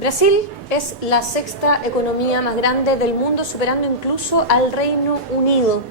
Brasil es la sexta economía más grande del mundo, superando incluso al Reino Unido.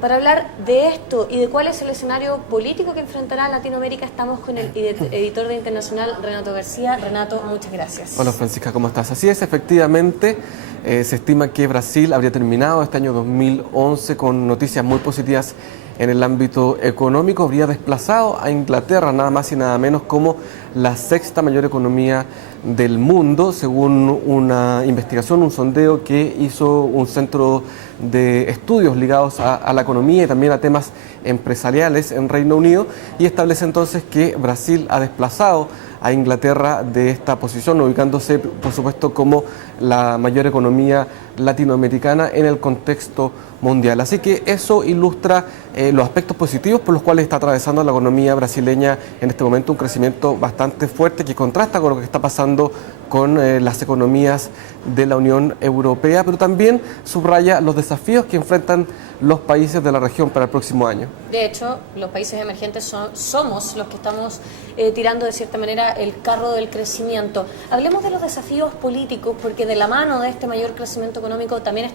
Para hablar de esto y de cuál es el escenario político que enfrentará Latinoamérica, estamos con el editor de Internacional, Renato García. Renato, muchas gracias. Hola Francisca, ¿cómo estás? Así es, efectivamente, se estima que Brasil habría terminado este año 2011 con noticias muy positivas en el ámbito económico, habría desplazado a Inglaterra nada más y nada menos como la sexta mayor economía del mundo, según una investigación, un sondeo que hizo un centro de estudios ligados a la economía y también a temas empresariales en Reino Unido, y establece entonces que Brasil ha desplazado a Inglaterra de esta posición, ubicándose por supuesto como la mayor economía latinoamericana en el contexto mundial. Así que eso ilustra los aspectos positivos por los cuales está atravesando la economía brasileña en este momento, un crecimiento bastante fuerte que contrasta con lo que está pasando con las economías de la Unión Europea, pero también subraya los desafíos que enfrentan los países de la región para el próximo año. De hecho, los países emergentes somos los que estamos tirando de cierta manera el carro del crecimiento. Hablemos de los desafíos políticos, porque de la mano de este mayor crecimiento económico también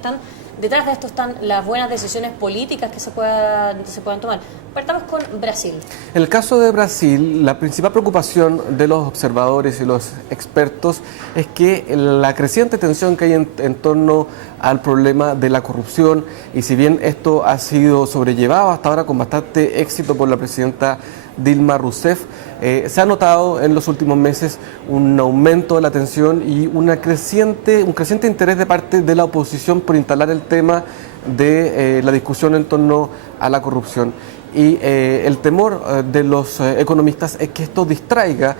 detrás de esto están las buenas decisiones políticas que se puedan tomar. Partamos con Brasil. En el caso de Brasil, la principal preocupación de los observadores y los expertos es que la creciente tensión que hay en torno al problema de la corrupción, y si bien esto ha sido sobrellevado hasta ahora con bastante éxito por la presidenta Dilma Rousseff, se ha notado en los últimos meses un aumento de la tensión y un creciente interés de parte de la oposición por instalar el tema de la discusión en torno a la corrupción. Y el temor de los economistas es que esto distraiga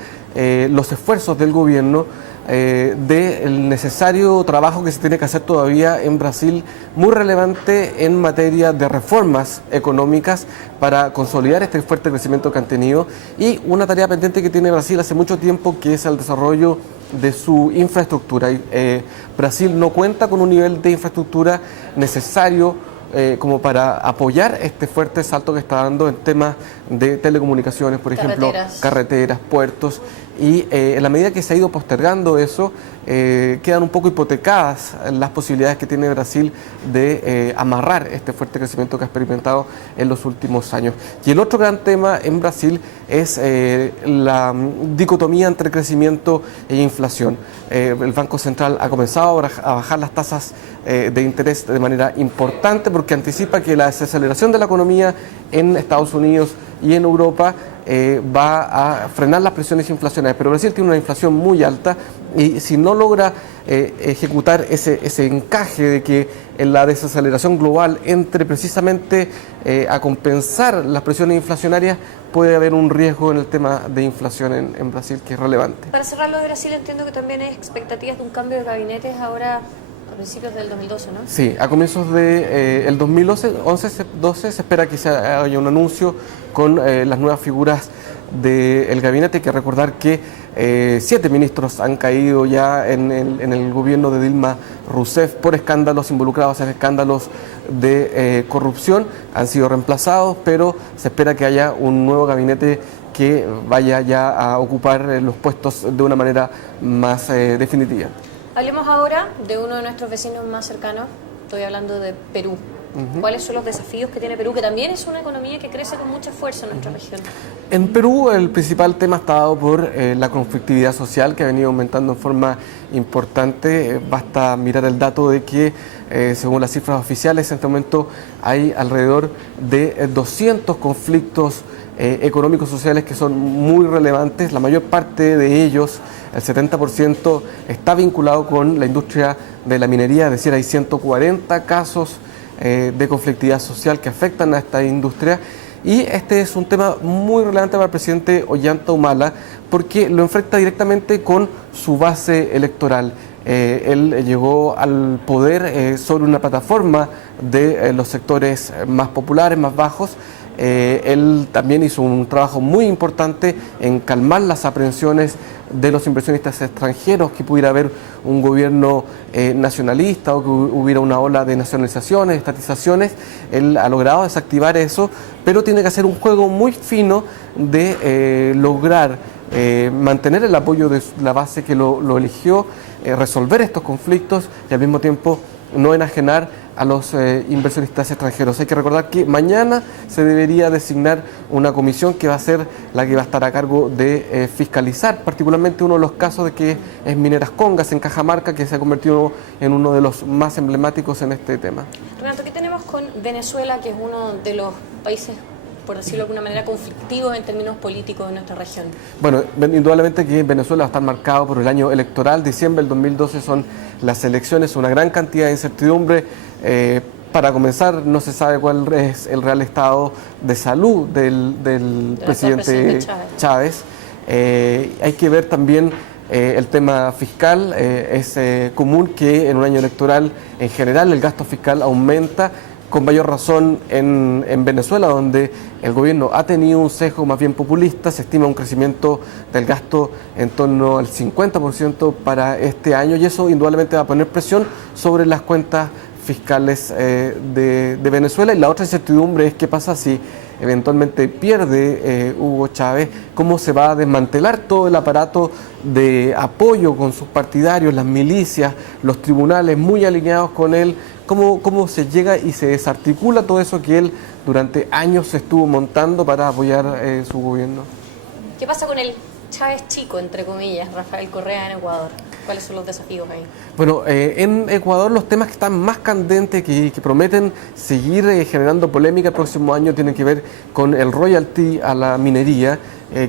los esfuerzos del gobierno del necesario trabajo que se tiene que hacer todavía en Brasil, muy relevante en materia de reformas económicas para consolidar este fuerte crecimiento que han tenido, y una tarea pendiente que tiene Brasil hace mucho tiempo, que es el desarrollo de su infraestructura. Brasil no cuenta con un nivel de infraestructura necesario como para apoyar este fuerte salto que está dando en temas de telecomunicaciones, por ejemplo, carreteras, puertos, y en la medida que se ha ido postergando eso, quedan un poco hipotecadas las posibilidades que tiene Brasil de amarrar este fuerte crecimiento que ha experimentado en los últimos años. Y el otro gran tema en Brasil es la dicotomía entre crecimiento e inflación. El Banco Central ha comenzado a bajar las tasas de interés de manera importante, porque anticipa que la desaceleración de la economía en Estados Unidos y en Europa va a frenar las presiones inflacionarias, pero Brasil tiene una inflación muy alta, y si no logra ejecutar ese encaje de que en la desaceleración global entre precisamente a compensar las presiones inflacionarias, puede haber un riesgo en el tema de inflación en Brasil que es relevante. Para cerrar lo de Brasil, entiendo que también hay expectativas de un cambio de gabinetes ahora a principios del 2012, ¿no? Sí, a comienzos del 2012 se espera que haya un anuncio con las nuevas figuras del gabinete. Hay que recordar que 7 ministros han caído ya en el gobierno de Dilma Rousseff por escándalos, involucrados en escándalos de corrupción. Han sido reemplazados, pero se espera que haya un nuevo gabinete que vaya ya a ocupar los puestos de una manera más definitiva. Hablemos ahora de uno de nuestros vecinos más cercanos, estoy hablando de Perú. ¿Cuáles son los desafíos que tiene Perú, que también es una economía que crece con mucha fuerza en nuestra región? En Perú el principal tema está dado por la conflictividad social, que ha venido aumentando en forma importante. Basta mirar el dato de que, según las cifras oficiales, en este momento hay alrededor de 200 conflictos económicos sociales que son muy relevantes. La mayor parte de ellos, el 70%, está vinculado con la industria de la minería, es decir, hay 140 casos de conflictividad social que afectan a esta industria, y este es un tema muy relevante para el presidente Ollanta Humala, porque lo enfrenta directamente con su base electoral. Él llegó al poder sobre una plataforma de los sectores más populares, más bajos. Él también hizo un trabajo muy importante en calmar las aprehensiones de los inversionistas extranjeros, que pudiera haber un gobierno nacionalista o que hubiera una ola de nacionalizaciones, estatizaciones. Él ha logrado desactivar eso, pero tiene que hacer un juego muy fino de lograr mantener el apoyo de la base que lo eligió, resolver estos conflictos y al mismo tiempo no enajenar a los inversionistas extranjeros. Hay que recordar que mañana se debería designar una comisión que va a ser la que va a estar a cargo de fiscalizar, particularmente uno de los casos de que es Mineras Congas en Cajamarca, que se ha convertido en uno de los más emblemáticos en este tema. Renato, ¿qué tenemos con Venezuela, que es uno de los países, por decirlo de alguna manera, conflictivos en términos políticos de nuestra región? Bueno, indudablemente que Venezuela va a estar marcado por el año electoral. Diciembre del 2012 son las elecciones, una gran cantidad de incertidumbre. Para comenzar, no se sabe cuál es el real estado de salud del presidente Chávez. Hay que ver también el tema fiscal. Es común que en un año electoral, en general, el gasto fiscal aumenta, con mayor razón en Venezuela, donde el gobierno ha tenido un sesgo más bien populista. Se estima un crecimiento del gasto en torno al 50% para este año, y eso indudablemente va a poner presión sobre las cuentas fiscales de Venezuela. Y la otra incertidumbre es qué pasa si eventualmente pierde Hugo Chávez, cómo se va a desmantelar todo el aparato de apoyo con sus partidarios, las milicias, los tribunales muy alineados con él, cómo se llega y se desarticula todo eso que él durante años estuvo montando para apoyar su gobierno. ¿Qué pasa con el Chávez chico, entre comillas, Rafael Correa en Ecuador? ¿Cuáles son los desafíos ahí? Bueno, en Ecuador los temas que están más candentes, que prometen seguir generando polémica el próximo año, tienen que ver con el royalty a la minería,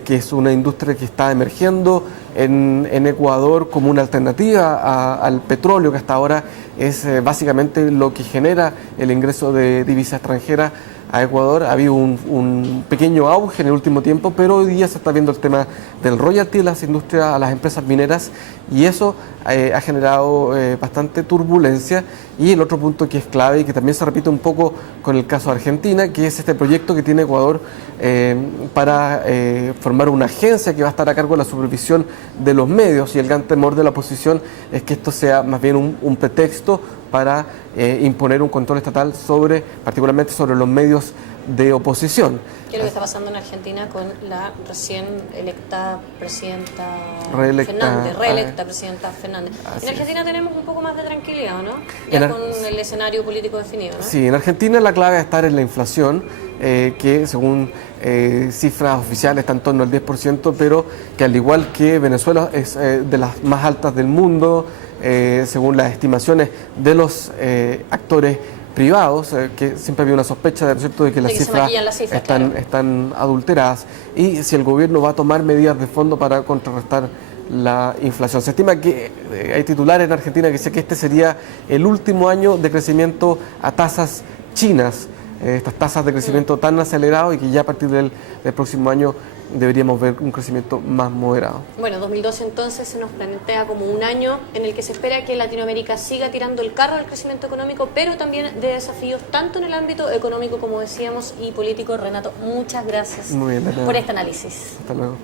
que es una industria que está emergiendo en Ecuador como una alternativa al petróleo, que hasta ahora es básicamente lo que genera el ingreso de divisa extranjera a Ecuador. Ha habido un pequeño auge en el último tiempo, pero hoy día se está viendo el tema del royalty de las industrias a las empresas mineras, y eso ha generado bastante turbulencia. Y el otro punto que es clave y que también se repite un poco con el caso de Argentina, que es este proyecto que tiene Ecuador para formar una agencia que va a estar a cargo de la supervisión de los medios, y el gran temor de la oposición es que esto sea más bien un pretexto para imponer un control estatal particularmente sobre los medios de oposición. ¿Qué es lo que está pasando en Argentina con la recién electa presidenta reelecta presidenta Fernández? En Argentina tenemos un poco más de tranquilidad, ¿no? Ya con el escenario político definido, ¿no? Sí, en Argentina la clave va a estar en la inflación, que según cifras oficiales está en torno al 10%, pero que al igual que Venezuela es de las más altas del mundo, según las estimaciones de los actores privados, que siempre había una sospecha de que las cifras están adulteradas, y si el gobierno va a tomar medidas de fondo para contrarrestar la inflación. Se estima que hay titulares en Argentina que dicen que este sería el último año de crecimiento a tasas chinas, estas tasas de crecimiento tan aceleradas, y que ya a partir del próximo año deberíamos ver un crecimiento más moderado. Bueno, 2012 entonces se nos plantea como un año en el que se espera que Latinoamérica siga tirando el carro del crecimiento económico, pero también de desafíos tanto en el ámbito económico, como decíamos, y político. Renato, muchas gracias por este análisis. Hasta luego.